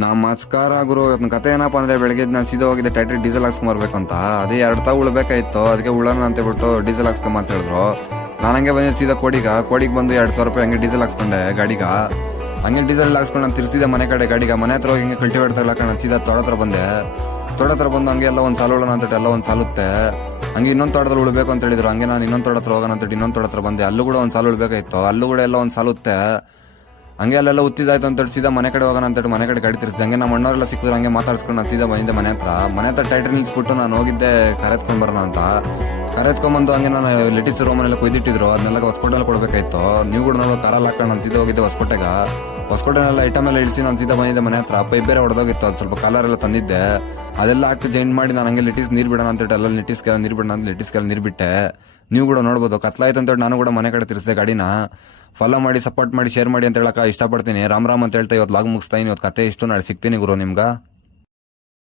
ನಮಸ್ಕಾರ ಗುರು. ಇವತ್ತಿನ ಕತೆ ಏನಪ್ಪ ಅಂದ್ರೆ ಬೆಳಗ್ಗೆ ನಾನು ಸೀದಾ ಹೋಗಿದ್ದೆ ಟ್ಯಾಕ್ಟ್ರಿ ಡೀಸೆಲ್ ಹಾಕ್ಸ್ಕೊಂಬರ್ಬೇಕು ಅಂತ. ಅದೇ 2 ತಾವು ಉಳ್ಬೇಕಾಯ್ತು, ಅದಕ್ಕೆ ಉಳ್ಳೋಣ ಅಂತ ಹೇಳ್ಬಿಟ್ಟು ಡೀಸೆಲ್ ಹಾಕ್ಸ್ಕೊಂಬ ಅಂತ ಹೇಳಿದ್ರು. ನಾನು ಹಂಗೆ ಬಂದಿದ್ದೆ ಸೀದಾ ಕೋಡಿಗೆ ಬಂದು 2,000 ರೂಪಾಯಿ ಹಂಗೆ ಡೀಸೆಲ್ ಹಾಕ್ಸ್ಕೊಂಡೆ ಗಾಡಿಗ. ಹಂಗೆ ಡೀಸೆಲ್ ಹಾಕ್ಸ್ಕೊಂಡು ನಾನು ತಿರ್ಸಿದೆ ಮನೆ ಕಡೆ ಗಾಡಿಗೆ. ಮನೆ ಹತ್ರ ಹೋಗಿ ಹಿಂಗೆ ಕಲ್ಟಿವೇಟ್ ತಗೊಳಕ ನಾನು ಸೀದಾ ತೋಟ ಹತ್ರ ಬಂದೆ. ತೋಟ ಹತ್ರ ಬಂದು ಹಂಗೆ ಎಲ್ಲ ಒಂದು ಸಾಲು ಉಳ್ಳೋಣ ಅಂತ ಎಲ್ಲ ಒಂದು ಸಾಲುತ್ತೆ. ಹಂಗೆ ಇನ್ನೊಂದು ತೋಟದಲ್ಲಿ ಉಳ್ಬೇಕು ಅಂತ ಹೇಳಿದ್ರು. ಹಂಗೆ ನಾನು ಇನ್ನೊಂದು ತೋಟ ಹತ್ರ ಹೋಗೋಣ ಅಂತ ಇನ್ನೊಂದು ತೋಟ ಹತ್ರ ಬಂದೆ. ಅಲ್ಲೂ ಕೂಡ ಒಂದು ಸಾಲು ಉಳ್ಬೇಕಾಯ್ತು, ಅಲ್ಲೂ ಕೂಡ ಎಲ್ಲ ಒಂದು ಸಾಲುತ್ತೆ. ಹಂಗೆ ಅಲ್ಲೆಲ್ಲ ಉತ್ತಿದಾಯ್ತು ಅಂತ ಸೀದಾ ಮನೆ ಕಡೆ ಹೋಗೋಣ ಅಂತ ಮನೆ ಕಡೆ ಗಾಡಿ ತಿರ್ಸಿದೆ. ಹಂಗೆ ನಮ್ಮ ಅಣ್ಣವರೆಲ್ಲ ಸಿಕ್ಕಿದ್ರು. ಹಂಗೆ ಮಾತಾಡ್ಸ್ಕೊಂಡು ನಾನು ಸೀದಾ ಬಂದಿದ್ದೆ ಮನೆ ಹತ್ರ ಟ್ಯಾಕ್ಟ್ರಿ ನಿಲ್ಸ್ಬಿಟ್ಟು ನಾನು ಹೋಗಿದ್ದೆ ಕರೆತ್ಕೊಂಡ್ ಬರೋಣ ಅಂತ. ಕರೆತ್ಕೊಂಡ್ಬಂದು ಹಂಗೆ ನಾನು ಲೆಟಿಸ್ ರೋಮನೆಲ್ಲ ಕೊಯ್ದಿಟ್ಟಿದ್ರು, ಅದನ್ನೆಲ್ಲ ಹೊಸಕೋಟೆಲ್ಲ ಕೊಡಬೇಕಾಯ್ತು. ನೀವು ಕೂಡ ನೋಡೋ ಕಾರಲ್ಲಿ ಹಾಕೊಂಡು ನಾನು ಸೀದಾ ಹೋಗಿದ್ದೆ ಹೊಸಕೋಟೆನೆಲ್ಲ ಐಟಮ್ ಎಲ್ಲ ಇಳಿಸಿ ನಾನು ಸೀದಾ ಬಂದಿದ್ದೆ ಮನೆ ಹತ್ರ. ಪೈಪ್ ಬೇರೆ ಹೊಡೆದೋಗಿತ್ತು, ಅದು ಸ್ವಲ್ಪ ಕಲರ್ ಎಲ್ಲ ತಂದಿದ್ದೆ. ಅದೆಲ್ಲ ಹಾಕಿ ಜೈಂಟ್ ಮಾಡಿ ನಾನು ಹಂಗೆ ಲೆಟಿಸ್ ನೀರು ಬಿಡೋಣ ಅಂತ ಎಲ್ಲ ಲೆಟಿಸ್ಗೆಲ್ಲ ನೀರು ಬಿಡೋಣ ಅಂತ ಲೆಟಿಸ್ಗೆಲ್ಲ ನೀರು ಬಿಟ್ಟೆ. ನೀವು ಕೂಡ ನೋಡ್ಬೋದು ಕತ್ಲಾಯ್ತು ಅಂತೇಳಿ ನಾನು ಕೂಡ ಮನೆ ಕಡೆ ತಿರ್ಸಿದೆ ಗಾಡಿನ. ಫಾಲೋ ಮಾಡಿ, ಸಪೋರ್ಟ್ ಮಾಡಿ, ಶೇರ್ ಮಾಡಿ ಅಂತ ಹೇಳಕ್ಕೆ ಇಷ್ಟಪಡ್ತೀನಿ. ರಾಮ್ ಅಂತ ಹೇಳ್ತಾ ಇವತ್ತು ಲಾಗ್ ಮುಗಿಸ್ತಾ ಇವತ್ತು ಕತೆ ಇಷ್ಟು ನಾಳೆ ಸಿಗ್ತೀನಿ ಗುರು ನಿಮ್ಗೆ.